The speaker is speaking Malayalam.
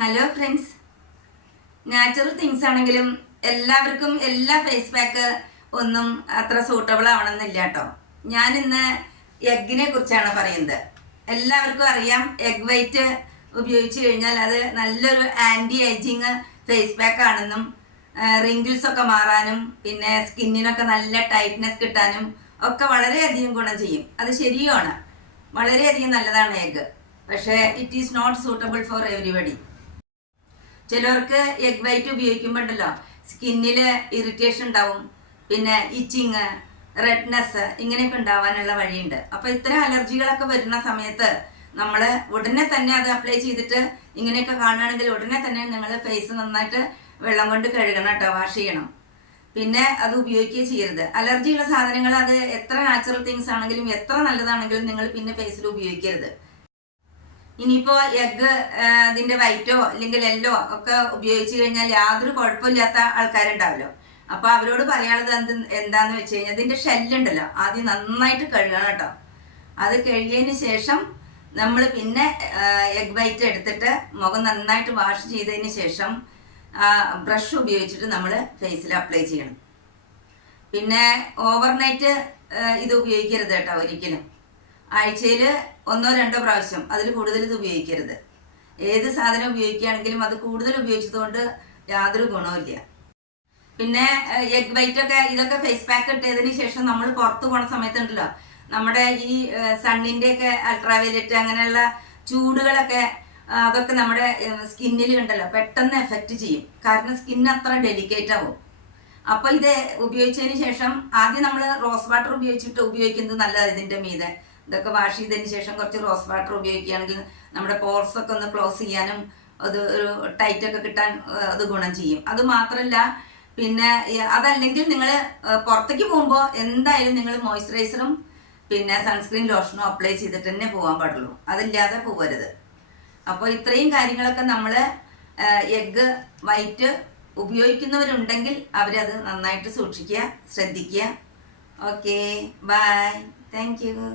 ഹലോ ഫ്രണ്ട്സ്, നാച്ചുറൽ തിങ്സ് ആണെങ്കിലും എല്ലാവർക്കും എല്ലാ ഫേസ് പാക്ക് ഒന്നും അത്ര സൂട്ടബിൾ ആവണമെന്നില്ല കേട്ടോ. ഞാൻ ഇന്ന് എഗ്ഗിനെ കുറിച്ചാണ് പറയുന്നത്. എല്ലാവർക്കും അറിയാം, എഗ് വൈറ്റ് ഉപയോഗിച്ച് കഴിഞ്ഞാൽ അത് നല്ലൊരു ആൻറ്റി ഏജിങ് ഫേസ് പാക്ക് ആണെന്നും റിങ്കിൾസ് ഒക്കെ മാറാനും പിന്നെ സ്കിന്നിനൊക്കെ നല്ല ടൈറ്റ്നെസ് കിട്ടാനും ഒക്കെ വളരെയധികം ഗുണം ചെയ്യും. അത് ശരിയാണ്, വളരെയധികം നല്ലതാണ് എഗ്ഗ്. പക്ഷേ it is not suitable for everybody. ചിലർക്ക് എഗ് വൈറ്റ് ഉപയോഗിക്കുമ്പോൾ ഉണ്ടല്ലോ സ്കിന്നിൽ ഇറിറ്റേഷൻ ഉണ്ടാവും, പിന്നെ ഇച്ചിങ്, റെഡ്നെസ് ഇങ്ങനെയൊക്കെ ഉണ്ടാവാനുള്ള വഴിയുണ്ട്. അപ്പോൾ ഇത്തരം അലർജികളൊക്കെ വരുന്ന സമയത്ത് നമ്മൾ ഉടനെ തന്നെ അത് അപ്ലൈ ചെയ്തിട്ട് ഇങ്ങനെയൊക്കെ കാണുകയാണെങ്കിൽ ഉടനെ തന്നെ നിങ്ങൾ ഫേസ് നന്നായിട്ട് വെള്ളം കൊണ്ട് കഴുകണം കേട്ടോ, വാഷ് ചെയ്യണം. പിന്നെ അത് ഉപയോഗിക്കുകയും ചെയ്യരുത്. അലർജിയുള്ള സാധനങ്ങൾ അത് എത്ര നാച്ചുറൽ തിങ്സ് ആണെങ്കിലും എത്ര നല്ലതാണെങ്കിലും നിങ്ങൾ പിന്നെ ഫേസിൽ ഉപയോഗിക്കരുത്. ഇനിയിപ്പോൾ എഗ്ഗ് അതിൻ്റെ വൈറ്റോ അല്ലെങ്കിൽ യെല്ലോ ഒക്കെ ഉപയോഗിച്ച് കഴിഞ്ഞാൽ യാതൊരു കുഴപ്പമില്ലാത്ത ആൾക്കാരുണ്ടാവല്ലോ. അപ്പോൾ അവരോട് പറയാനുള്ളത് എന്താന്ന് വെച്ച് കഴിഞ്ഞാൽ ഇതിൻ്റെ ഷെല്ലുണ്ടല്ലോ ആദ്യം നന്നായിട്ട് കഴുകണം കേട്ടോ. അത് കഴുകിയതിന് ശേഷം നമ്മൾ പിന്നെ എഗ് വൈറ്റ് എടുത്തിട്ട് മുഖം നന്നായിട്ട് വാഷ് ചെയ്തതിന് ശേഷം ബ്രഷ് ഉപയോഗിച്ചിട്ട് നമ്മൾ ഫേസിൽ അപ്ലൈ ചെയ്യണം. പിന്നെ ഓവർനൈറ്റ് ഇത് ഉപയോഗിക്കരുത് കേട്ടോ ഒരിക്കലും. ആഴ്ചയിൽ 1-2 പ്രാവശ്യം, അതിൽ കൂടുതൽ ഇത് ഉപയോഗിക്കരുത്. ഏത് സാധനം ഉപയോഗിക്കുകയാണെങ്കിലും അത് കൂടുതൽ ഉപയോഗിച്ചതുകൊണ്ട് യാതൊരു ഗുണവുമില്ല. പിന്നെ എഗ് വൈറ്റ് ഒക്കെ ഇതൊക്കെ ഫേസ് പാക്ക് ഇട്ടതിന് ശേഷം നമ്മൾ പുറത്ത് പോണ സമയത്തുണ്ടല്ലോ നമ്മുടെ ഈ സണ്ണിൻ്റെ ഒക്കെ അൾട്രാവയലറ്റ് അങ്ങനെയുള്ള ചൂടുകളൊക്കെ അതൊക്കെ നമ്മുടെ സ്കിന്നിൽ ഉണ്ടല്ലോ പെട്ടെന്ന് എഫക്റ്റ് ചെയ്യും. കാരണം സ്കിന്ന് അത്ര ഡെലിക്കേറ്റ് ആവും. അപ്പോൾ ഇത് ഉപയോഗിച്ചതിന് ശേഷം ആദ്യം നമ്മൾ റോസ് വാട്ടർ ഉപയോഗിക്കുന്നത് നല്ലതാണ്. ഇതിൻ്റെ മീതെ ഇതൊക്കെ വാഷ് ചെയ്തതിന് ശേഷം കുറച്ച് റോസ് വാട്ടർ ഉപയോഗിക്കുകയാണെങ്കിൽ നമ്മുടെ പോർസൊക്കെ ഒന്ന് ക്ലോസ് ചെയ്യാനും അത് ഒരു ടൈറ്റൊക്കെ കിട്ടാൻ അത് ഗുണം ചെയ്യും. അത് മാത്രമല്ല, പിന്നെ അതല്ലെങ്കിൽ നിങ്ങൾ പുറത്തേക്ക് പോകുമ്പോൾ എന്തായാലും നിങ്ങൾ മോയ്സ്ചറൈസറും പിന്നെ സൺസ്ക്രീൻ ലോഷനും അപ്ലൈ ചെയ്തിട്ട് തന്നെ പോകാൻ പാടുള്ളൂ, അതില്ലാതെ പോകരുത്. അപ്പോൾ ഇത്രയും കാര്യങ്ങളൊക്കെ നമ്മൾ എഗ്ഗ് വൈറ്റ് ഉപയോഗിക്കുന്നവരുണ്ടെങ്കിൽ അവരത് നന്നായിട്ട് സൂക്ഷിക്കുക, ശ്രദ്ധിക്കുക. Okay, bye, thank U.